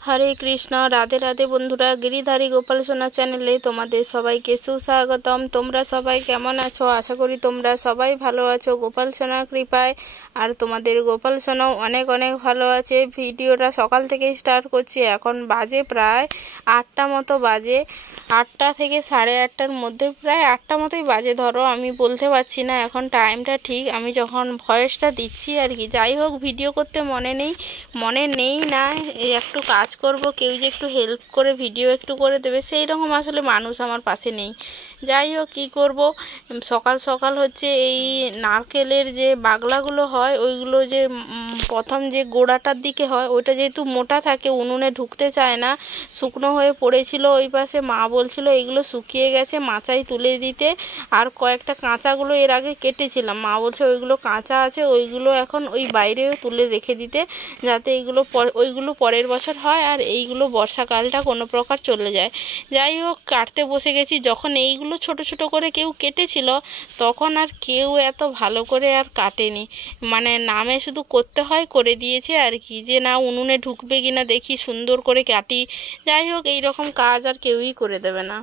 হরে কৃষ্ণ, রাধে রাধে বন্ধুরা। গিরিধারী গোপাল সোনা চ্যানেলে তোমাদের সবাইকে সুস্বাগতম। তোমরা সবাই কেমন আছো? আশা করি তোমরা সবাই ভালো আছো গোপাল সোনার কৃপায়। আর তোমাদের গোপাল সোনাও অনেক অনেক ভালো আছে। ভিডিওটা সকাল থেকে স্টার্ট করছি। এখন বাজে প্রায় 8টা মতো বাজে, 8টা থেকে 8:30টার মধ্যে, প্রায় 8টা মতোই বাজে ধরো। আমি বলতে পারছি না এখন টাইমটা ঠিক, আমি যখন ভয়েসটা দিচ্ছি আর কি। যাই হোক, ভিডিও করতে মনে নেই না, এই একটু কাজ করব, কেউ যে একটু হেল্প করে ভিডিও একটু করে দেবে সেই রকম আসলে মানুষ আমার পাশে নেই। যাই হোক, কী করব, সকাল সকাল হচ্ছে এই নারকেলের যে বাগলাগুলো হয় ওইগুলো যে প্রথম যে গোড়াটার দিকে হয় ওইটা যেহেতু মোটা থাকে, উনুনে ঢুকতে চায় না, শুকনো হয়ে পড়েছিল। ওই পাশে মা বলছিল এইগুলো শুকিয়ে গেছে মাচায় তুলে দিতে। আর কয়েকটা কাঁচাগুলো এর আগে কেটেছিলাম, মা বলছে ওইগুলো কাঁচা আছে, ওইগুলো এখন ওই বাইরেও তুলে রেখে দিতে, যাতে ওইগুলো পরের বছর হয় আর এইগুলো বর্ষাকালটা কোনো প্রকার চলে যায়। যাই হোক, কাটতে বসে গেছি। যখন এইগুলো ছোট ছোট করে কেউ কেটেছিল তখন আর কেউ এত ভালো করে আর কাটেনি, মানে নামে শুধু করতে হয়, করে দিয়েছে আর কি, যে না উনুনে ঢুকবে কিনা দেখি সুন্দর করে কাটি। যাই হোক, এইরকম কাজ আর কেউই করে দেবে না।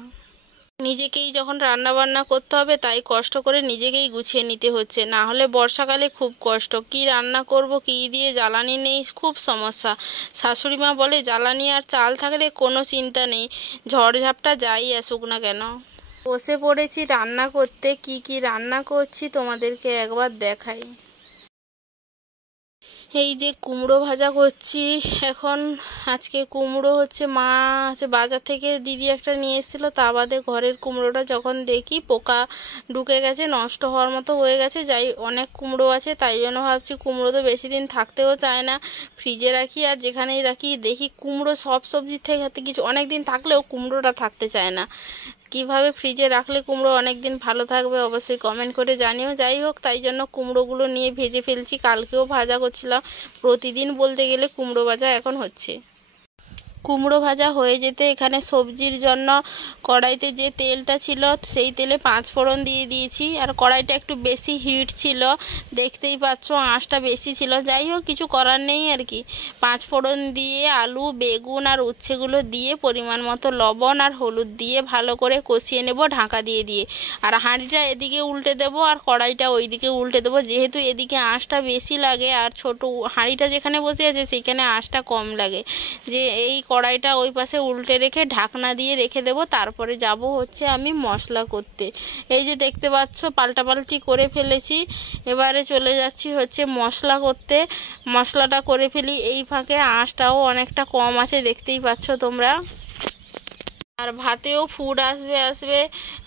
নিজেকেই যখন রান্না বান্না করতে হবে তাই কষ্ট করে নিজেকেই গুছিয়ে নিতে হচ্ছে, না হলে বর্ষাকালে খুব কষ্ট। কি রান্না করব, কি দিয়ে, জ্বালানি নেই, খুব সমস্যা। শাশুড়ি মা বলে জ্বালানি আর চাল থাকলে কোনো চিন্তা নেই, ঝড়ঝাপটা যাই আসুক না কেন। বসে পড়েছি রান্না করতে। কি রান্না করছি তোমাদেরকে একবার দেখাই। এই যে কুমড়ো ভাজা করছি এখন। আজকে কুমড়ো হচ্ছে মা বাজার থেকে দিদি একটা নিয়ে এসেছিলো, তা বাদে ঘরের কুমড়োটা যখন দেখি পোকা ঢুকে গেছে, নষ্ট হওয়ার মতো হয়ে গেছে। যাই অনেক কুমড়ো আছে, তাই জন্য ভাবছি কুমড়ো তো বেশি দিন থাকতেও চায় না, ফ্রিজে রাখি। আর যেখানেই রাখি দেখি কুমড়ো সব সবজির থেকে কিছু অনেক দিন থাকলেও কুমড়োটা থাকতে চায় না। কিভাবে ফ্রিজে রাখলে কুমড়ো অনেক দিন ভালো থাকবে অবশ্যই কমেন্ট করে জানিও। যাই হোক, তাই জন্য কুমড়োগুলো নিয়ে ভেজে ফেলছি। কালকেও ভাজা করছিলাম, প্রতিদিন বলতে গেলে কুমড়ো ভাজা এখন হচ্ছে। কুমড়ো ভাজা হয়ে যেতে এখানে সবজির জন্য কড়াইতে যে তেলটা ছিল সেই তেলে 5 ফোড়ন দিয়ে দিয়েছি। আর কড়াইটা একটু বেশি হিট ছিল, দেখতেই পাচ্ছ আঁচটা বেশি ছিল। যাই হোক, কিছু করার নেই আর কি। 5 ফোড়ন দিয়ে আলু, বেগুন আর উচ্ছেগুলো দিয়ে পরিমাণ মতো লবণ আর হলুদ দিয়ে ভালো করে কষিয়ে নেব ঢাকা দিয়ে। আর হাঁড়িটা এদিকে উল্টে দেবো আর কড়াইটা ওইদিকে উল্টে দেবো, যেহেতু এদিকে আঁচটা বেশি লাগে আর ছোট হাঁড়িটা যেখানে বসে আছে সেইখানে আঁচটা কম লাগে। যে এই কড়াইটা ওই পাশে উল্টে রেখে ঢাকনা দিয়ে রেখে দেবো। তারপরে যাব হচ্ছে আমি মশলা করতে। এই যে দেখতে পাচ্ছ পাল্টাপাল্টি করে ফেলেছি, এবারে চলে যাচ্ছি হচ্ছে মশলা করতে। মশলাটা করে ফেলি, এই ফাঁকে আঁচটাও অনেকটা কম আছে, দেখতেই পাচ্ছ তোমরা। আর ভাতেও ফুড আসবে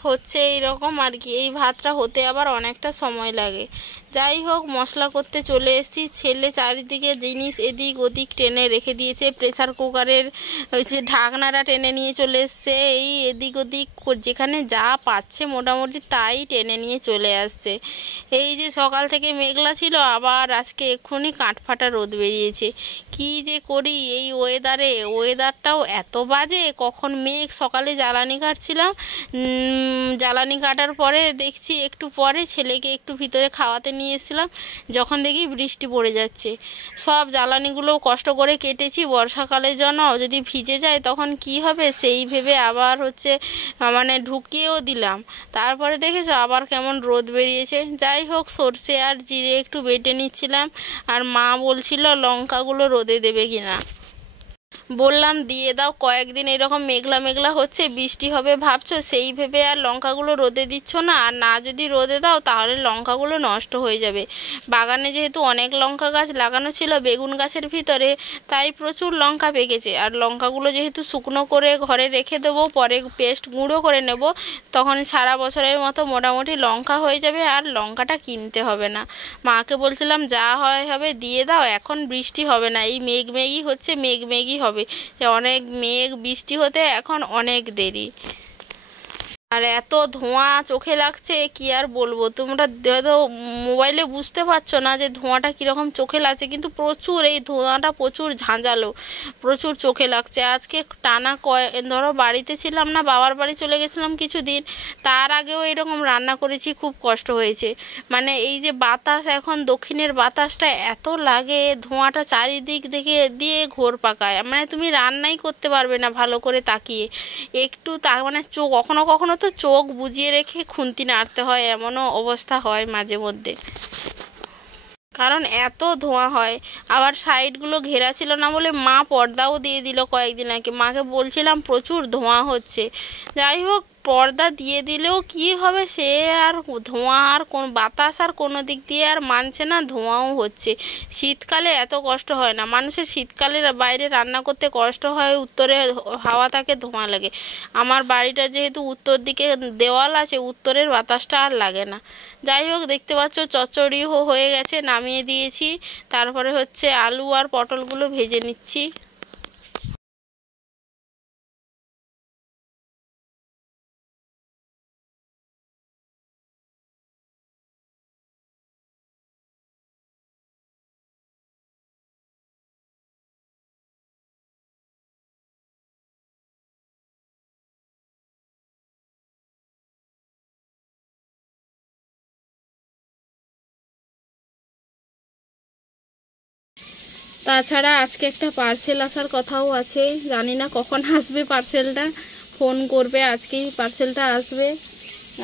হচ্ছে এইরকম আর কি। এই ভাতটা হতে আবার অনেকটা সময় লাগে। যাই হোক, মশলা করতে চলে এসেছি। ছেলে চারিদিকে জিনিস এদিক ওদিক টেনে রেখে দিয়েছে, প্রেসার কুকারের হচ্ছে ঢাকনাটা টেনে নিয়ে চলে এসছে। এই এদিক ওদিক যেখানে যা পাচ্ছে মোটামুটি তাই টেনে নিয়ে চলে আসছে। এই যে সকাল থেকে মেঘলা ছিল, আবার আজকে এক্ষুনি কাঠফাটা রোদ বেরিয়েছে। কি যে করি এই ওয়েদারটাও এত বাজে। কখন মেঘ, সকালে জ্বালানি কাটছিলাম, জ্বালানি কাটার পরে দেখছি একটু পরে ছেলেকে একটু ভিতরে খাওয়াতে নিয়ে এসেছিলাম, যখন দেখি বৃষ্টি পড়ে যাচ্ছে। সব জ্বালানিগুলো কষ্ট করে কেটেছি বর্ষাকালের জন্য, যদি ভিজে যায় তখন কি হবে সেই ভেবে আবার হচ্ছে মানে ঢুকিয়েও দিলাম। তারপরে দেখেছো আবার কেমন রোদ বেরিয়েছে। যাই হোক, সর্ষে আর জিরে একটু বেটে নিচ্ছিলাম, আর মা বলছিল লঙ্কাগুলো রোদে দেবে কিনা। বললাম দিয়ে দাও, কয়েকদিন এরকম মেঘলা মেঘলা হচ্ছে, বৃষ্টি হবে ভাবছো, সেই ভেবে আর লঙ্কাগুলো রোদে দিচ্ছ না। আর না যদি রোদে দাও তাহলে লঙ্কাগুলো নষ্ট হয়ে যাবে। বাগানে যেহেতু অনেক লঙ্কা গাছ লাগানো ছিল বেগুন গাছের ভিতরে, তাই প্রচুর লঙ্কা পেকেছে। আর লঙ্কাগুলো যেহেতু শুকনো করে ঘরে রেখে দেবো, পরে পেস্ট গুঁড়ো করে নেব, তখন সারা বছরের মতো মোটামুটি লঙ্কা হয়ে যাবে আর লঙ্কাটা কিনতে হবে না। মাকে বলছিলাম যা হয় হবে দিয়ে দাও, এখন বৃষ্টি হবে না, এই মেঘমেঘই হচ্ছে, মেঘমেঘই হবে, অনেক মেঘ, বৃষ্টি হতে এখন অনেক দেরি। আর আর এত ধোঁয়া চোখে লাগছে কি আর বলবো। তোমরা হয়তো মোবাইলে বুঝতে পারছো না যে ধোঁয়াটা কীরকম চোখে লাগছে, কিন্তু প্রচুর এই ধোঁয়াটা প্রচুর ঝাঁঝালো, প্রচুর চোখে লাগছে। আজকে টানা ধরো বাড়িতে ছিলাম না, বাবার বাড়ি চলে গেছিলাম কিছুদিন, তার আগেও এরকম রান্না করেছি, খুব কষ্ট হয়েছে। মানে এই যে বাতাস, এখন দক্ষিণের বাতাসটা এত লাগে, ধোঁয়াটা চারিদিক থেকে দিয়ে ঘোর পাকায়, মানে তুমি রান্নাই করতে পারবে না ভালো করে তাকিয়ে। একটু মানে চোখ কখনো কখনো তো চোখ বুজিয়ে রেখে খুন্তি নাড়তে হয়, এমনও অবস্থা হয় মাঝে মধ্যে, কারণ এত ধোঁয়া হয়। আবার সাইডগুলো ঘেরা ছিল না বলে মা পর্দাও দিয়ে দিল কয়েকদিন আগে। মাকে বলছিলাম প্রচুর ধোঁয়া হচ্ছে, যাই হোক পর্দা দিয়ে দিলেও কি হবে, সে আর ধোঁয়া আর কোন বাতাস আর কোনো দিক দিয়ে আর মানছে না, ধোঁয়াও হচ্ছে। শীতকালে এত কষ্ট হয় না মানুষের, শীতকালে বাইরে রান্না করতে কষ্ট হয়, উত্তরে হাওয়া থাকে, ধোঁয়া লাগে। আমার বাড়িটা যেহেতু উত্তর দিকে দেওয়াল আছে, উত্তরের বাতাসটা আর লাগে না। যাই হোক দেখতে পাচ্ছ চচ্চড়ি হয়ে গেছে, নামিয়ে দিয়েছি। তারপরে হচ্ছে আলু আর পটলগুলো ভেজে নিচ্ছি। তাছাড়া আজকে একটা পার্সেল আসার কথাও আছে, জানি না কখন আসবে পার্সেলটা, ফোন করবে আজকেই পার্সেলটা আসবে।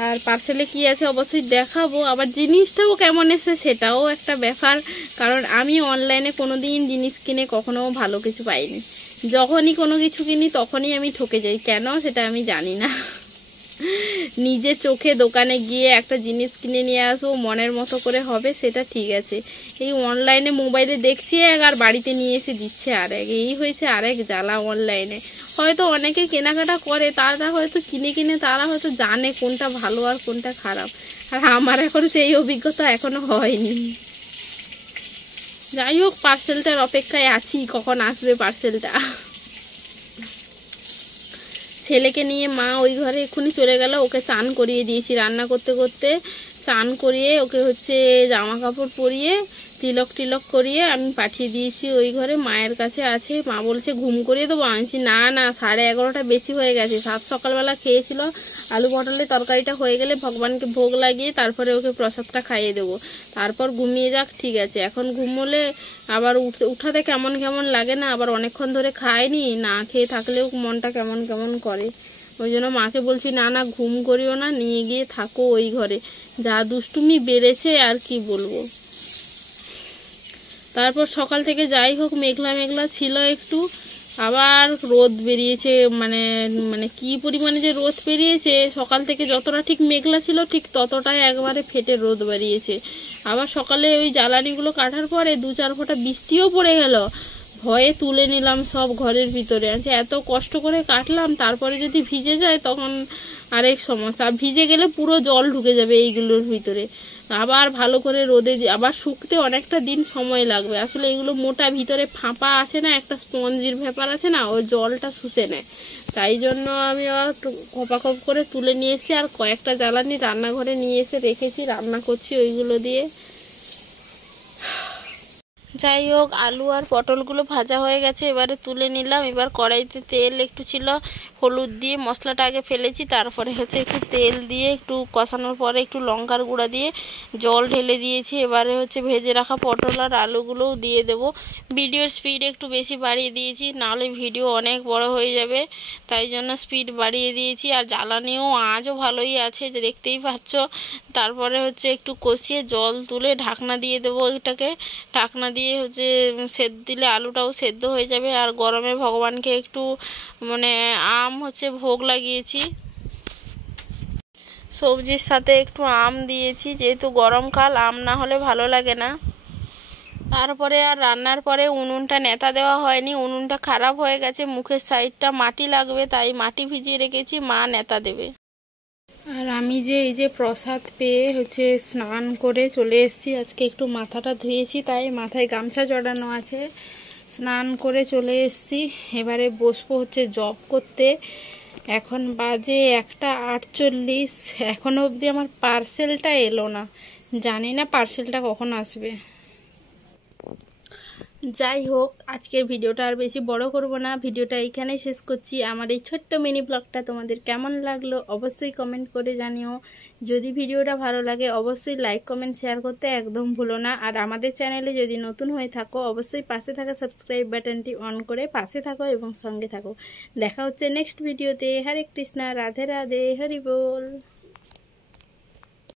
আর পার্সেলে কি আছে অবশ্যই দেখাবো, আবার জিনিসটাও কেমন এসে সেটাও একটা ব্যাপার, কারণ আমি অনলাইনে কোনো দিন জিনিস কিনে কখনো ভালো কিছু পাইনি। যখনই কোনো কিছু কিনি তখনই আমি ঠকে যাই, কেন সেটা আমি জানি না। নিজে চোখে দোকানে গিয়ে একটা জিনিস কিনে নিয়ে আসবো, মনের মতো করে হবে, সেটা ঠিক আছে। এই অনলাইনে মোবাইলে দেখছি এক, আর বাড়িতে নিয়ে এসে দিচ্ছে আরেক, এই হয়েছে আরেক জ্বালা অনলাইনে। হয়তো অনেকে কেনাকাটা করে, তারা হয়তো কিনে তারা হয়তো জানে কোনটা ভালো আর কোনটা খারাপ, আর আমার এখন সেই অভিজ্ঞতা এখনো হয়নি। যাই হোক পার্সেলটার অপেক্ষায় আছি, কখন আসবে পার্সেলটা। ছেলেকে নিয়ে মা ওই ঘরে এক্ষুনি চলে গেল, ওকে চান করিয়ে দিয়েছি রান্না করতে করতে, চান করিয়ে ওকে হচ্ছে জামা কাপড় পরিয়ে তিলক টিলক করিয়ে আমি পাঠিয়ে দিয়েছি ওই ঘরে, মায়ের কাছে আছে। মা বলছে ঘুম করিয়ে দেবো, আনছি না 11:30 বেশি হয়ে গেছে। সকালবেলা খেয়েছিল, আলু পটলের তরকারিটা হয়ে গেলে ভগবানকে ভোগ লাগিয়ে তারপরে ওকে প্রসাদটা খাইয়ে দেবো, তারপর ঘুমিয়ে যাক, ঠিক আছে। এখন ঘুমোলে আবার উঠাতে কেমন কেমন লাগে না, আবার অনেকক্ষণ ধরে খায়নি, না খেয়ে থাকলেও মনটা কেমন কেমন করে। ওই জন্য মাকে বলছি না ঘুম করিও না, নিয়ে গিয়ে থাকো ওই ঘরে, যা দুষ্টুমি বেড়েছে আর কি বলবো। তারপর সকাল থেকে যাই হোক মেঘলা মেঘলা ছিল একটু, আবার রোদ বেরিয়েছে, মানে মানে কি পরিমাণে যে রোদ বেরিয়েছে, সকাল থেকে যতটা ঠিক মেঘলা ছিল ঠিক ততটাই একবারে ফেটে রোদ বেরিয়েছে। আবার সকালে ওই জ্বালানিগুলো কাটার পরে 2-4 ফোঁটা বৃষ্টিও পড়ে গেল, ভয়ে তুলে নিলাম সব ঘরের ভিতরে। আচ্ছা এত কষ্ট করে কাটলাম, তারপরে যদি ভিজে যায় তখন আরেক সমস্যা, ভিজে গেলে পুরো জল ঢুকে যাবে এইগুলোর ভিতরে, আবার ভালো করে রোদে আবার শুকতে অনেকটা দিন সময় লাগবে। আসলে এগুলো মোটা, ভিতরে ফাঁপা আছে না, একটা স্পঞ্জির ব্যাপার আছে না, ওই জলটা শুষে নেয়, তাই জন্য আমি আবার খপাখপ করে তুলে নিয়ে এসেছি। আর কয়েকটা জ্বালানি রান্নাঘরে নিয়ে এসে রেখেছি, রান্না করছি ওইগুলো দিয়ে। যাই হোক আলু আর পটলগুলো ভাজা হয়ে গেছে, এবারে তুলে নিলাম। এবার কড়াইতে তেল একটু ছিল, হলুদ দিয়ে মশলাটা আগে ফেলেছি, তারপরে হচ্ছে একটু তেল দিয়ে একটু কষানোর পরে একটু লঙ্কার গুঁড়া দিয়ে জল ঢেলে দিয়েছি। এবারে হচ্ছে ভেজে রাখা পটল আর আলুগুলোও দিয়ে দেব। ভিডিওর স্পিড একটু বেশি বাড়িয়ে দিয়েছি, নাহলে ভিডিও অনেক বড় হয়ে যাবে, তাই জন্য স্পিড বাড়িয়ে দিয়েছি। আর জ্বালানিও আঁচও ভালোই আছে, যে দেখতেই পাচ্ছ। তারপরে হচ্ছে একটু কষিয়ে জল তুলে ঢাকনা দিয়ে দেবো, এটাকে ঢাকনা দিয়ে হচ্ছে সেদ্ধ দিলে আলুটাও সেদ্ধ হয়ে যাবে। আর গরমে ভগবানকে একটু মানে আম হচ্ছে ভোগ লাগিয়েছি, সবজির সাথে একটু আম দিয়েছি, যেহেতু গরমকাল আম না হলে ভালো লাগে না। তারপরে আর রান্নার পরে উনুনটা নেতা দেওয়া হয়নি, উনুনটা খারাপ হয়ে গেছে, মুখের সাইডটা মাটি লাগবে, তাই মাটি ভিজিয়ে রেখেছি, মা নেতা দেবে। আর আমি যে এই যে প্রসাদ পেয়ে হচ্ছে স্নান করে চলে এসেছি, আজকে একটু মাথাটা ধুয়েছি, তাই মাথায় গামছা জড়ানো আছে, স্নান করে চলে এসেছি। এবারে বসবো হচ্ছে জপ করতে। এখন বাজে 1:48। এখনও অবধি আমার পার্সেলটা এলো না, জানি না পার্সেলটা কখন আসবে। যাই হোক, আজকের ভিডিওটা আর বেশি বড় করব না, ভিডিওটা এইখানেই শেষ করছি। আমার এই ছোট্ট মিনি ব্লগটা তোমাদের কেমন লাগলো অবশ্যই কমেন্ট করে জানিও। যদি ভিডিওটা ভালো লাগে অবশ্যই লাইক কমেন্ট শেয়ার করতে একদম ভুলো না। আর আমাদের চ্যানেলে যদি নতুন হয়ে থাকো অবশ্যই পাশে থাকা সাবস্ক্রাইব বাটনটি অন করে পাশে থাকো এবং সঙ্গে থাকো। দেখা হচ্ছে নেক্সট ভিডিওতে। হরে কৃষ্ণা, রাধে রাধে, হরি বল।